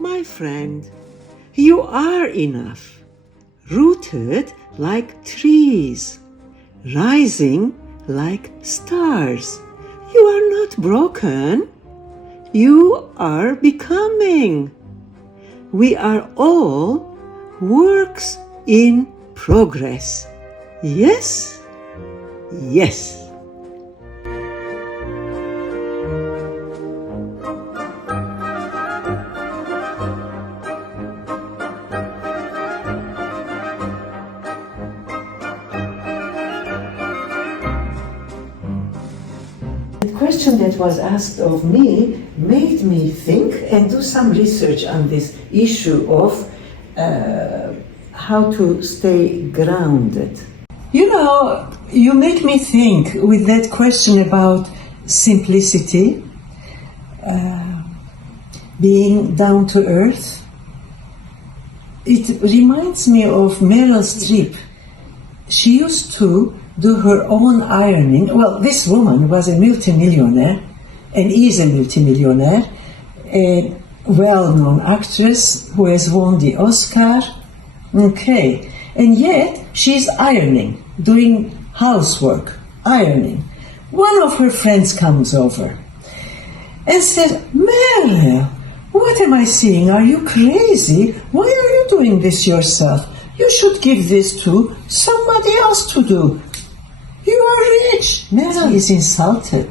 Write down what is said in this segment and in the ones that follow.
my friend. You are enough, rooted like trees, rising like stars. You are not broken. You are becoming. We are all works in progress. Yes? Yes. The question that was asked of me made me think and do some research on this issue of how to stay grounded. You know, you make me think with that question about simplicity, being down to earth. It reminds me of Meryl Streep. She used to do her own ironing. Well, this woman was a multimillionaire and is a multimillionaire, a well-known actress who has won the Oscar. Okay, and yet she's ironing, doing housework, ironing. One of her friends comes over and said, "Meryl, what am I seeing? Are you crazy? Why are you doing this yourself? You should give this to somebody else to do. You are rich." Meryl is insulted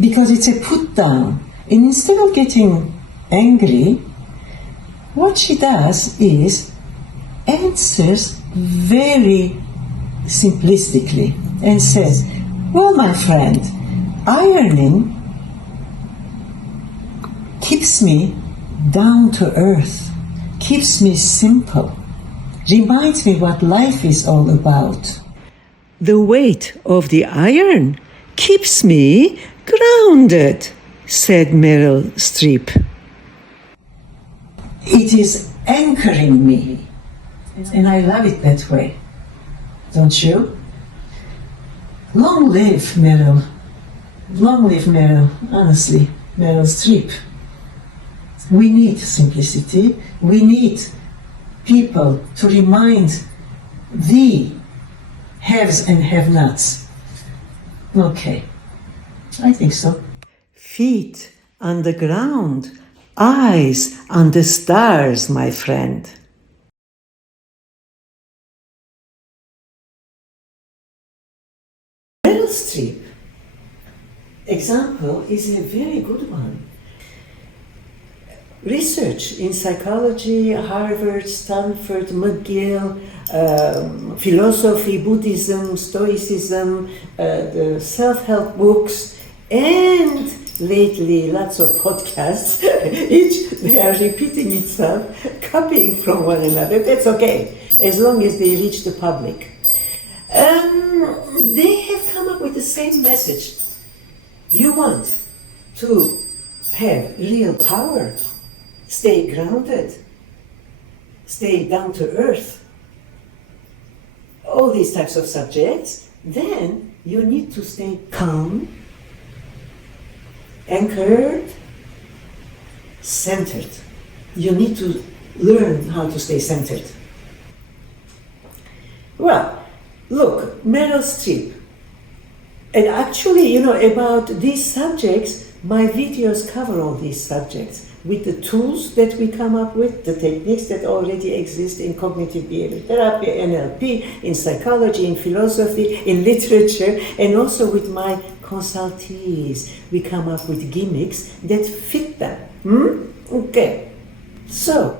because it's a put down. And instead of getting angry, what she does is answers very simplistically and says, "Well, my friend, ironing keeps me down to earth, keeps me simple, reminds me what life is all about. The weight of the iron keeps me grounded," said Meryl Streep. It is anchoring me, and I love it that way. Don't you? Long live Meryl. Long live Meryl, honestly, Meryl Streep. We need simplicity. We need people to remind the haves and have-nots. Okay, I think so. Feet on the ground, eyes on the stars, my friend. Meryl Streep example is a very good one. Research in psychology, Harvard, Stanford, McGill, philosophy, Buddhism, Stoicism, the self-help books, and lately lots of podcasts. Each they are repeating itself, copying from one another. That's okay, as long as they reach the public. They have come up with the same message. You want to have real power, stay grounded, stay down to earth, all these types of subjects, then you need to stay calm, anchored, centered. You need to learn how to stay centered. Well, look, Meryl Streep. And actually, about these subjects, my videos cover all these subjects with the tools that we come up with, the techniques that already exist in cognitive behavioral therapy, NLP, in psychology, in philosophy, in literature, and also with my consultees. We come up with gimmicks that fit them. Okay. So,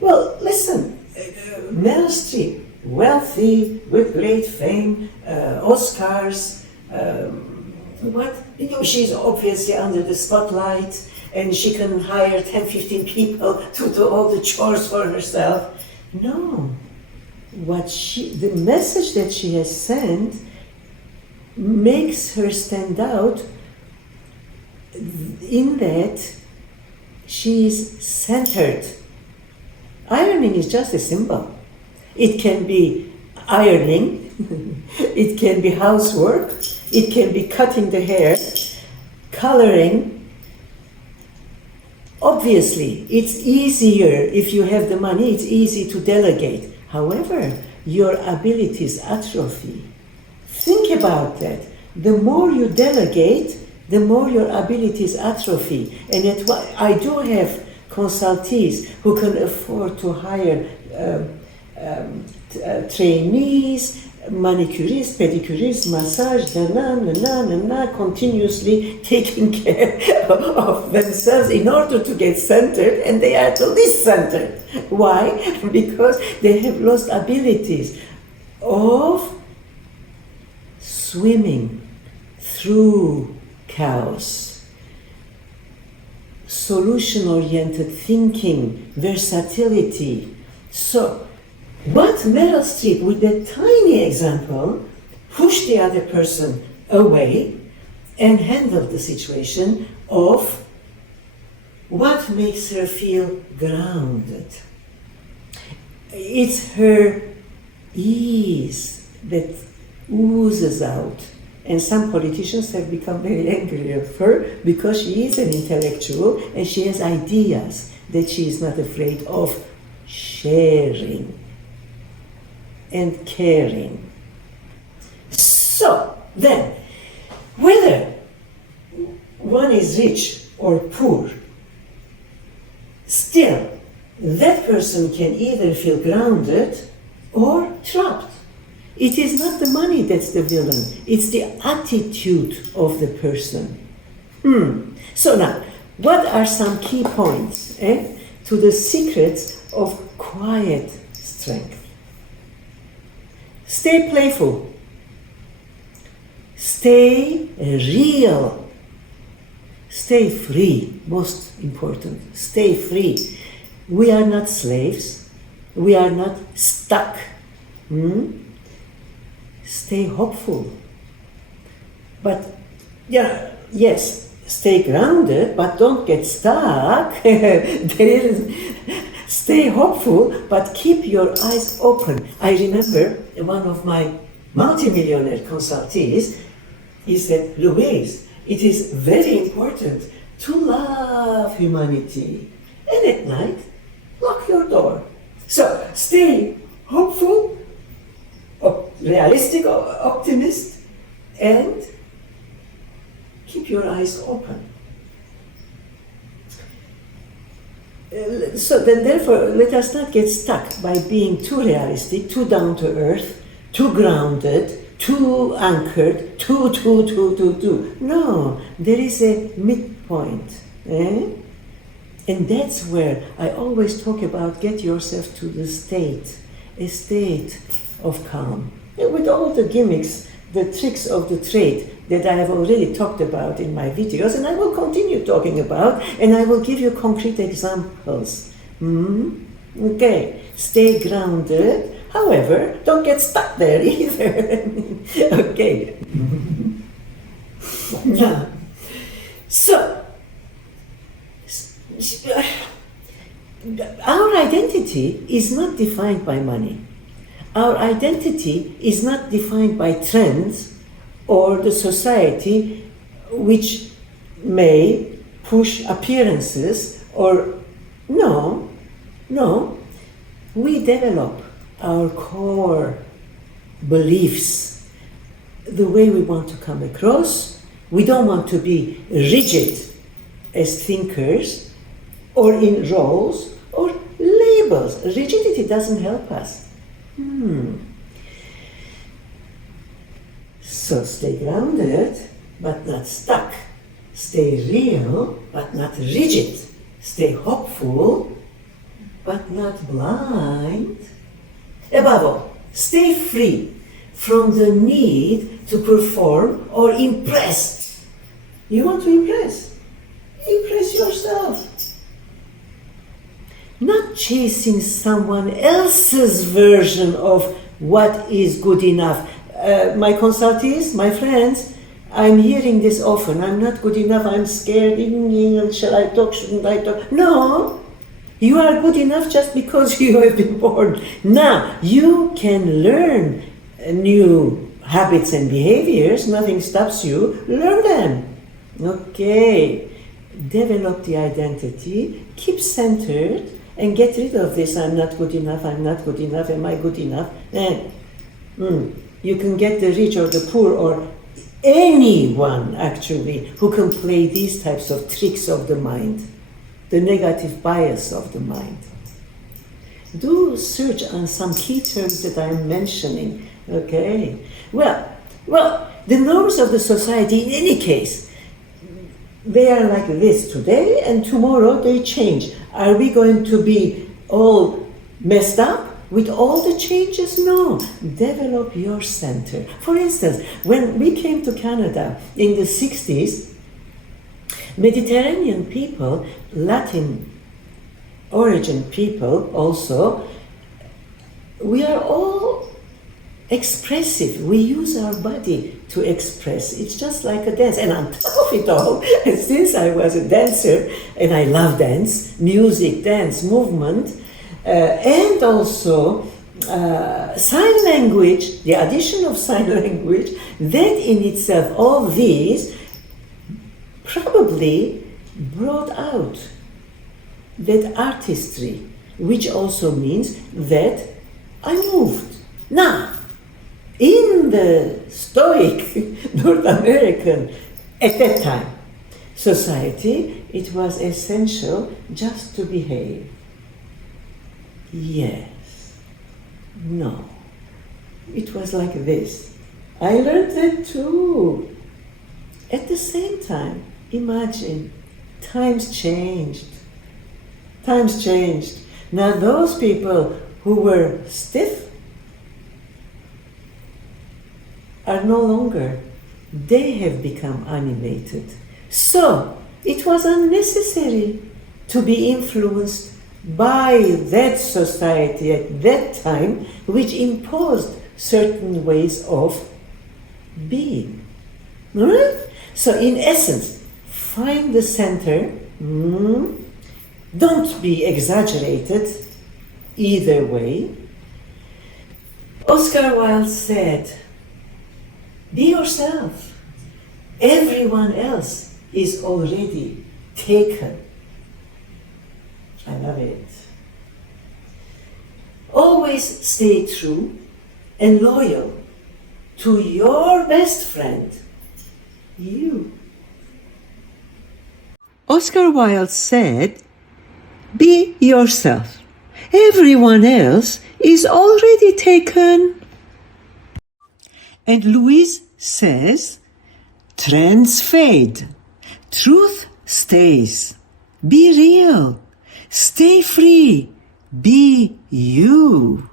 well, listen, Meryl Streep, wealthy, with great fame, Oscars, she's obviously under the spotlight, and she can hire 10, 15 people to do all the chores for herself. No. The message that she has sent makes her stand out in that she is centered. Ironing is just a symbol. It can be ironing, it can be housework, it can be cutting the hair, coloring, Obviously, it's easier if you have the money, it's easy to delegate. However, your abilities atrophy. Think about that. The more you delegate, the more your abilities atrophy. And I do have consultees who can afford to hire trainees, manicurists, pedicurists, massage, continuously taking care of themselves in order to get centered, and they are the least centered. Why? Because they have lost abilities of swimming through chaos, solution-oriented thinking, versatility. So, what Meryl Streep, with that tiny example, pushed the other person away and handled the situation of what makes her feel grounded. It's her ease that oozes out. And some politicians have become very angry at her because she is an intellectual and she has ideas that she is not afraid of sharing and caring. So, then, whether one is rich or poor, still, that person can either feel grounded or trapped. It is not the money that's the villain, it's the attitude of the person. So now, what are some key points to the secrets of quiet strength? Stay playful. Stay real. Stay free. Most important. Stay free. We are not slaves. We are not stuck. Stay hopeful. But, yes, stay grounded, but don't get stuck. Stay hopeful, but keep your eyes open. I remember one of my multimillionaire consultees, he said, Louise, it is very important to love humanity. And at night, lock your door. So stay hopeful, realistic optimist, and keep your eyes open. So then therefore, let us not get stuck by being too realistic, too down to earth, too grounded, too anchored, too. No, there is a midpoint. And that's where I always talk about get yourself to the state, a state of calm. And with all the gimmicks, the tricks of the trade that I have already talked about in my videos, and I will continue talking about, and I will give you concrete examples. Okay, stay grounded. However, don't get stuck there either. Okay. Yeah. So, our identity is not defined by money. Our identity is not defined by trends or the society which may push appearances or no. We develop our core beliefs, the way we want to come across. We don't want to be rigid as thinkers or in roles or labels. Rigidity doesn't help us. So stay grounded, but not stuck. Stay real, but not rigid. Stay hopeful, but not blind. Above all, stay free from the need to perform or impress. You want to impress? Impress yourself. Not chasing someone else's version of what is good enough. My consultees, my friends, I'm hearing this often. I'm not good enough, I'm scared. Shall I talk, shouldn't I talk? No, you are good enough just because you have been born. Now, you can learn new habits and behaviors. Nothing stops you. Learn them. Okay. develop the identity, keep centered, and get rid of this I'm not good enough, am I good enough? And you can get the rich or the poor or anyone actually who can play these types of tricks of the mind, the negative bias of the mind. Do search on some key terms that I'm mentioning, okay? Well, the norms of the society in any case, they are like this today and tomorrow they change. Are we going to be all messed up with all the changes? No. Develop your center. For instance, when we came to Canada in the 60s, Mediterranean people, Latin origin people also, we are all expressive. We use our body to express. It's just like a dance. And on top of it all, since I was a dancer, and I love dance, music, dance, movement, and also sign language, the addition of sign language, that in itself, all these probably brought out that artistry, which also means that I moved. Now, in the Stoic North American, at that time, society, it was essential just to behave. Yes. No. It was like this. I learned that too. At the same time, imagine, times changed. Times changed. Now those people who were stiff are no longer. They have become animated. So it was unnecessary to be influenced by that society at that time, which imposed certain ways of being. Right? So in essence, find the center. Don't be exaggerated either way. Oscar Wilde said, be yourself. Everyone else is already taken. I love it. Always stay true and loyal to your best friend, you. Oscar Wilde said, be yourself. Everyone else is already taken. And Louise says, trends fade, truth stays. Be real, stay free, be you.